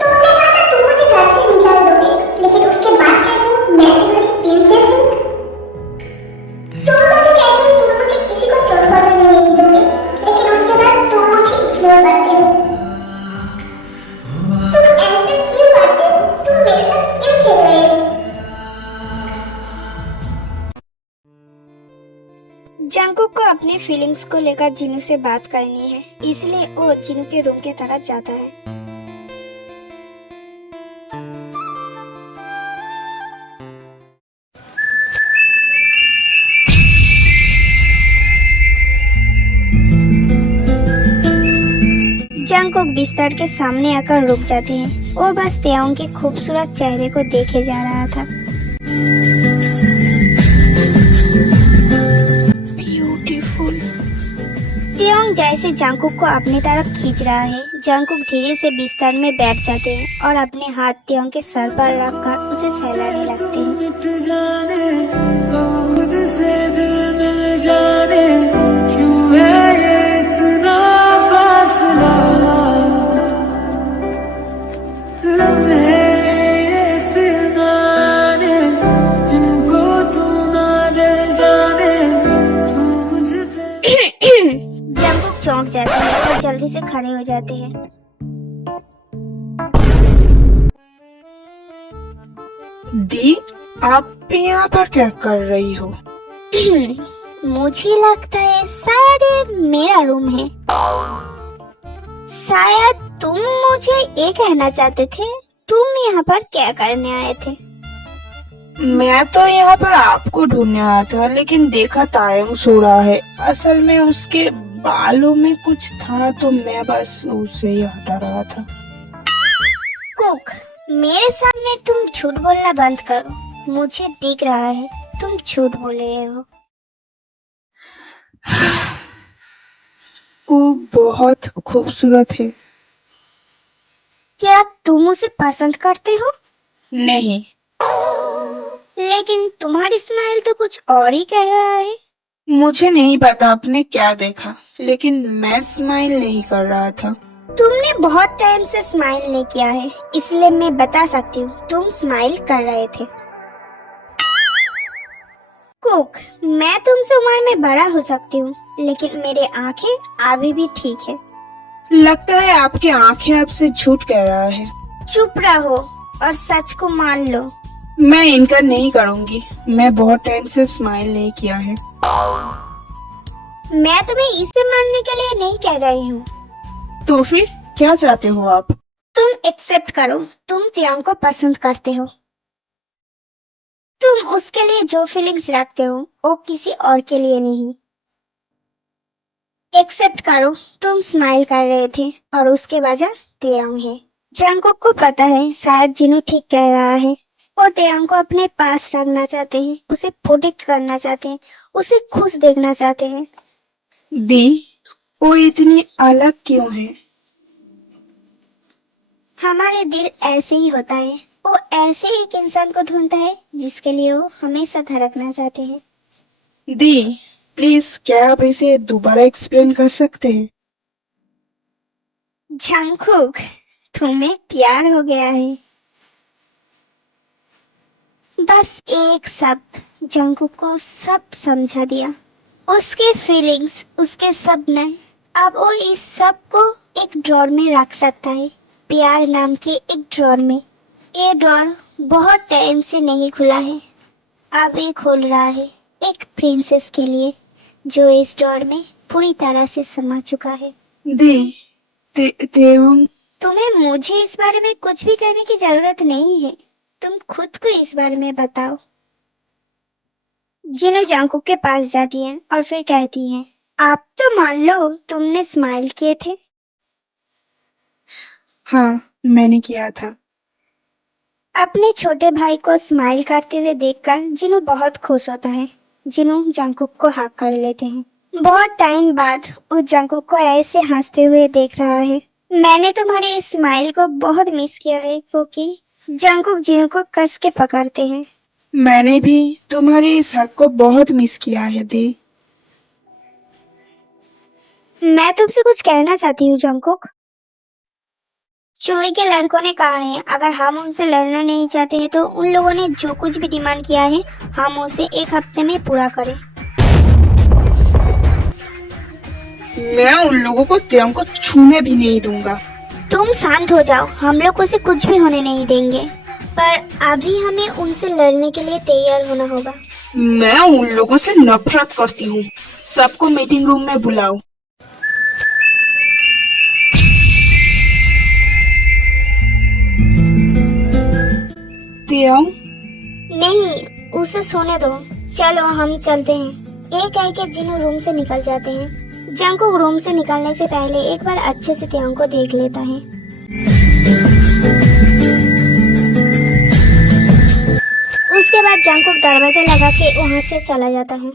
तुमने कहा था तुम मुझे घर से निकाल दोगे, लेकिन उसके बाद कहते हो मैं तुम्हारी प्रिंसेस हूँ। तुम मुझे कहते हो तुम मुझे किसी को चोट पहुंचाने नहीं दोगे, लेकिन उसके बाद तुम मुझे इग्नोर करते हो। तुम ऐसा क्यों करते हो? तुम मेरे साथ क्यों खेल रहे हो? जंगकुक को अपने फीलिंग्स को लेकर जिनू से बात करनी है, इसलिए वो जिनू के रूम के तरफ जाता है। जंगकुक बिस्तर के सामने आकर रुक जाते हैं। वो बस तेयोंग के खूबसूरत चेहरे को देखे जा रहा था। ब्यूटीफुल। तेयोंग जैसे जंगकुक को अपनी तरफ खींच रहा है, जंगकुक धीरे से बिस्तर में बैठ जाते हैं और अपने हाथ तेयोंग के सर पर रखकर उसे सहलाने लगते हैं। जंगकुक चौंक जाते हैं और जल्दी से खड़े हो जाते हैं। दी, आप यहाँ पर क्या कर रही हो? मुझे लगता है शायद ये मेरा रूम है। शायद तुम मुझे ये कहना चाहते थे, तुम यहाँ पर क्या करने आए थे? मैं तो यहाँ पर आपको ढूंढने आया था, लेकिन देखा तायंग सो रहा है। असल में उसके बालों में कुछ था तो मैं बस उसे ही हटा रहा था। कुक, मेरे सामने तुम झूठ बोलना बंद करो। मुझे दिख रहा है तुम झूठ बोल रहे हो। वो बहुत खूबसूरत है। क्या तुम उसे पसंद करते हो? नहीं। लेकिन तुम्हारी स्माइल तो कुछ और ही कह रहा है। मुझे नहीं पता आपने क्या देखा, लेकिन मैं स्माइल नहीं कर रहा था। तुमने बहुत टाइम से स्माइल नहीं किया है, इसलिए मैं बता सकती हूँ तुम स्माइल कर रहे थे। कुक, मैं तुमसे उम्र में बड़ा हो सकती हूँ, लेकिन मेरे आंखें अभी भी ठीक है। लगता है आपकी आंखें आपसे झूठ कह रहा है। चुप रहो और सच को मान लो। मैं इनकार नहीं करूँगी। मैं बहुत टाइम से स्माइल नहीं किया है। मैं तुम्हें इसे मानने के लिए नहीं कह रही हूँ। तो फिर क्या चाहते हो आप? तुम एक्सेप्ट करो, तुम तियांग को पसंद करते हो। तुम उसके लिए जो फीलिंग्स रखते हो वो किसी और के लिए नहीं। एक्सेप्ट करो, तुम स्माइल कर रहे थे और उसके वजह तियांग है। जंगकुक को पता है शायद जिनू ठीक कह रहा है। वो तियांग को अपने पास रखना चाहते हैं, उसे प्रोटेक्ट करना चाहते हैं, उसे खुश देखना चाहते हैं। दी, वो इतनी अलग क्यों है? हमारे दिल ऐसे ही होता है। वो ऐसे ही एक इंसान को ढूंढता है जिसके लिए वो हमेशा धड़कना चाहते हैं। दी, प्लीज क्या आप इसे दोबारा एक्सप्लेन कर सकते हैं? जंगकुक, तुम्हें प्यार हो गया है। बस एक शब्द जंगकुक को सब समझा दिया। उसके फीलिंग्स, उसके सपने, अब वो इस सब को एक ड्रॉर में रख सकता है, प्यार नाम के एक ड्रॉर में। ये ड्रॉर बहुत टाइम से नहीं खुला है, अब ये खोल रहा है एक प्रिंसेस के लिए जो इस ड्रॉर में पूरी तरह से समा चुका है। दी, तेवंग, तुम्हें मुझे इस बारे में कुछ भी कहने की जरूरत नहीं है, तुम खुद को इस बारे में बताओ। जिन्हों जंगकुक के पास जाती हैं और फिर कहती हैं, आप तो मान लो तुमने स्माइल किए थे। हाँ, मैंने किया था। अपने छोटे भाई को स्माइल करते हुए देखकर जिन्हों बहुत खुश होता है। जिन्हों जंगकुक को हक कर लेते हैं। बहुत टाइम बाद वो जंगकुक को ऐसे हंसते हुए देख रहा है। मैंने तुम्हारी इस स्माइल को बहुत मिस किया है क्योंकि जंगकुक जिन्हों को कस के पकड़ते हैं। मैंने भी तुम्हारे इस हक को बहुत मिस किया है दी। मैं तुमसे कुछ कहना चाहती हूँ जंगकुक। चोई के लड़कों ने कहा है अगर हम उनसे लड़ना नहीं चाहते हैं तो उन लोगों ने जो कुछ भी डिमांड किया है हम उसे 1 हफ्ते में पूरा करें। मैं उन लोगों को तेयंग को छूने भी नहीं दूंगा। तुम शांत हो जाओ, हम लोग उसे कुछ भी होने नहीं देंगे, पर अभी हमें उनसे लड़ने के लिए तैयार होना होगा। मैं उन लोगों से नफरत करती हूँ। सबको मीटिंग रूम में बुलाओ। तेयंग, नहीं, उसे सोने दो। चलो हम चलते हैं। एक कह के जिन्हों रूम से निकल जाते हैं। जंगकुक रूम से निकलने से पहले एक बार अच्छे से तेयंग को देख लेता है। उसके बाद जंगकुक दरवाजा लगा के वहाँ से चला जाता है।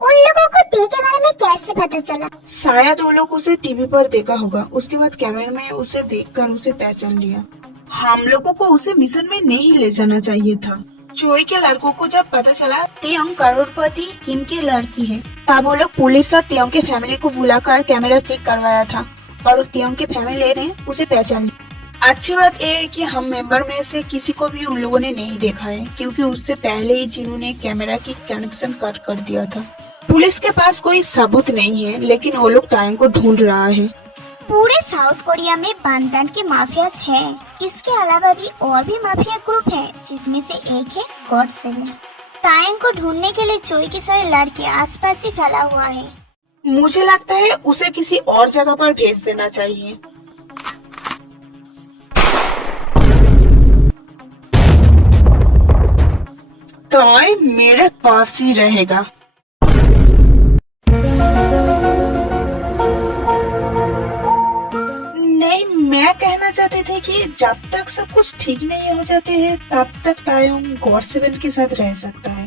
उन लोगों को टी के बारे में कैसे पता चला? शायद वो लोग उसे टीवी पर देखा होगा। उसके बाद कैमरे में उसे देखकर उसे पहचान लिया। हम लोगों को उसे मिशन में नहीं ले जाना चाहिए था। चोई के लड़कों को जब पता चला तेयंग करोड़पति किम की लड़की है, तब वो लोग पुलिस और तेयंग के फैमिली को बुलाकर कैमरा चेक करवाया था और तेयंग के फैमिली ने उसे पहचान लिया। अच्छी बात यह है कि हम मेंबर में से किसी को भी उन लोगों ने नहीं देखा है, क्योंकि उससे पहले ही जिन्होंने कैमरा की कनेक्शन कट कर दिया था। पुलिस के पास कोई सबूत नहीं है, लेकिन वो लोग तेयंग को ढूंढ रहा है। पूरे साउथ कोरिया में बांतान के माफियाज हैं। इसके अलावा भी और भी माफिया ग्रुप है, जिसमें से एक है गॉड7। तेयंग को ढूंढने के लिए चोई के सारे लड़के आसपास ही फैला हुआ है। मुझे लगता है उसे किसी और जगह पर भेज देना चाहिए। ताई मेरे पास ही रहेगा। नहीं, मैं कहना चाहती थी कि जब तक सब कुछ ठीक नहीं हो जाते हैं तब तक तेयंग गॉड7 के साथ रह सकता है।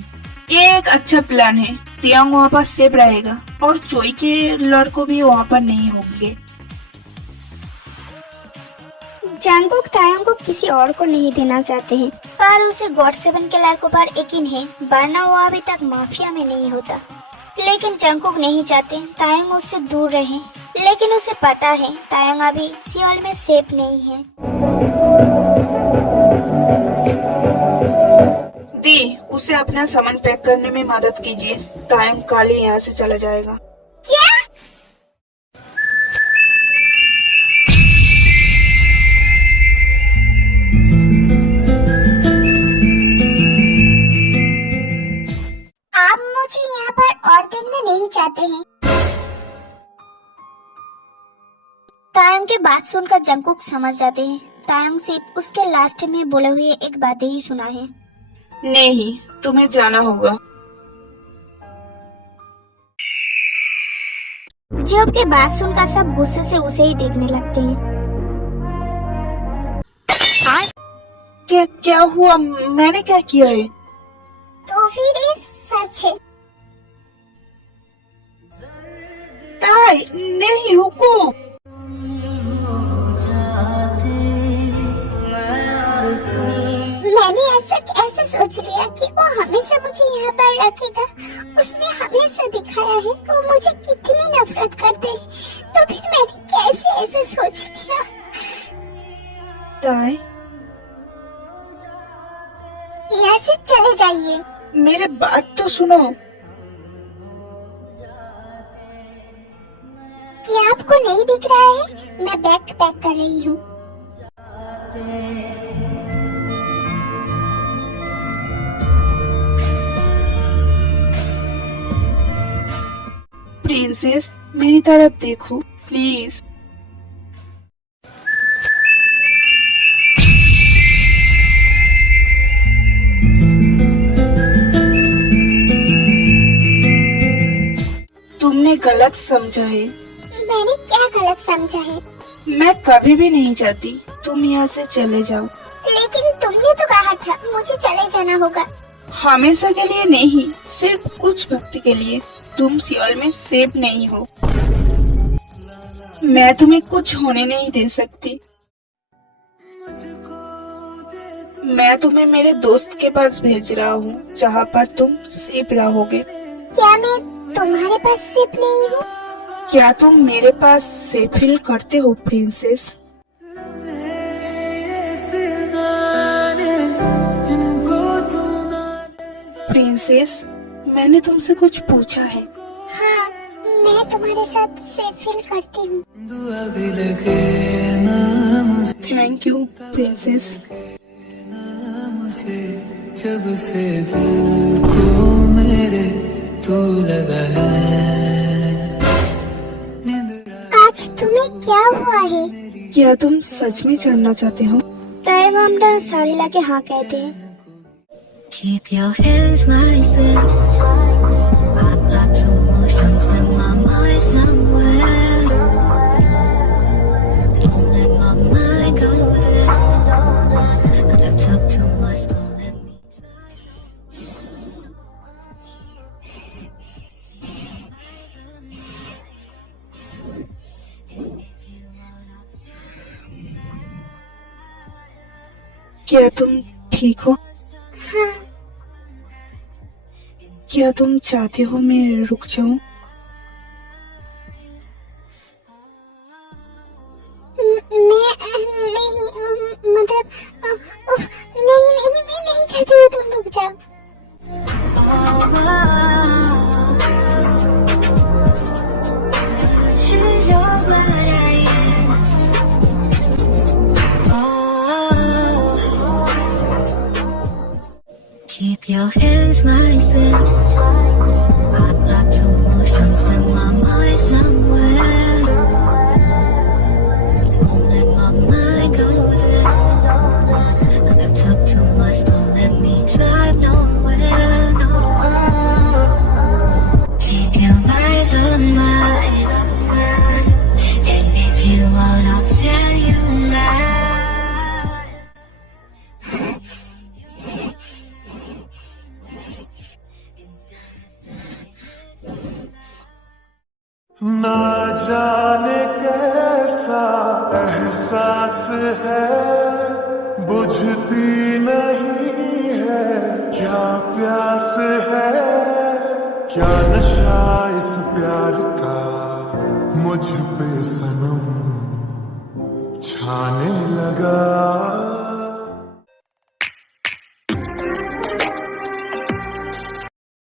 ये एक अच्छा प्लान है। तेयंग वहाँ पर सेफ रहेगा और चोई के लड़कों भी वहाँ पर नहीं होंगे। जंगकुक तेयंग को किसी और को नहीं देना चाहते हैं, पर उसे गॉड7 के लड़कों पर यकीन है, वरना वो अभी तक माफिया में नहीं होता। लेकिन जंगकुक नहीं चाहते तेयंग उससे दूर रहे, लेकिन उसे पता है तेयंग अभी सियोल में सेफ नहीं है। दी, उसे अपना सामान पैक करने में मदद कीजिए। तेयंग कल ही यहाँ से चला जाएगा। क्या? आप मुझे यहाँ पर और देखना नहीं चाहते हैं? तेयंग के बात सुनकर जंगकुक समझ जाते हैं तेयंग सिर्फ उसके लास्ट में बोले हुए एक बातें ही सुना है। नहीं, तुम्हें जाना होगा। जब के बात सुनकर सब गुस्से से उसे ही देखने लगते हैं। क्या हुआ? मैंने क्या किया है? तो फिर ये सच है? ताई, नहीं, रुको। मैंने ऐसा सोच लिया कि वो हमेशा मुझे यहाँ पर रखेगा। उसने हमेशा दिखाया है वो मुझे कितनी नफरत करते हैं, तो फिर मैंने कैसे ऐसा सोच लिया? ताई, यहाँ से चले जाइए। मेरे बात तो सुनो। क्या आपको नहीं दिख रहा है? मैं बैग पैक कर रही हूँ। प्रिंसेस, मेरी तरफ देखो प्लीज। तुमने गलत समझा है। मैंने क्या गलत समझा है? मैं कभी भी नहीं चाहती तुम यहाँ से चले जाओ। लेकिन तुमने तो कहा था मुझे चले जाना होगा। हमेशा के लिए नहीं, सिर्फ कुछ वक्त के लिए। तुम सियोल में सेफ नहीं हो। मैं तुम्हें कुछ होने नहीं दे सकती। मैं तुम्हें मेरे दोस्त के पास भेज रहा हूँ, जहाँ पर तुम सेफ रहोगे। क्या मैं तुम्हारे पास सेफ नहीं हूँ? क्या तुम मेरे पास सेफ फील करते हो प्रिंसेस? प्रिंसेस, मैंने तुमसे कुछ पूछा है। हाँ, मैं तुम्हारे साथ सेफ फील करती हूँ। Thank you princess. जब से दिल को मेरे तू लगा है। आज तुम्हें क्या हुआ है? क्या तुम सच में जानना चाहते हो? तब আমরা सॉरी के हाँ कहते हैं। Keep your hands like that. I pop two motions in my mind somewhere. Don't let my mind go there. I talk too much, don't let me क्या तुम ठीक हो? हाँ, क्या तुम चाहते हो मैं रुक जाऊं? मैं नहीं मतलब नहीं नहीं मैं नहीं चाहती हूँ तुम रुक जाओ। Keep your hands like that. I pop two motions in my mind somewhere. Won't let my mind go there. I talk too much, don't let me drive nowhere. No. Keep your eyes on mine. And if you want, I'll tell you now. ना जाने कैसा एहसास है, बुझती नहीं है क्या प्यास है, क्या नशा इस प्यार का मुझ पे सनम छाने लगा।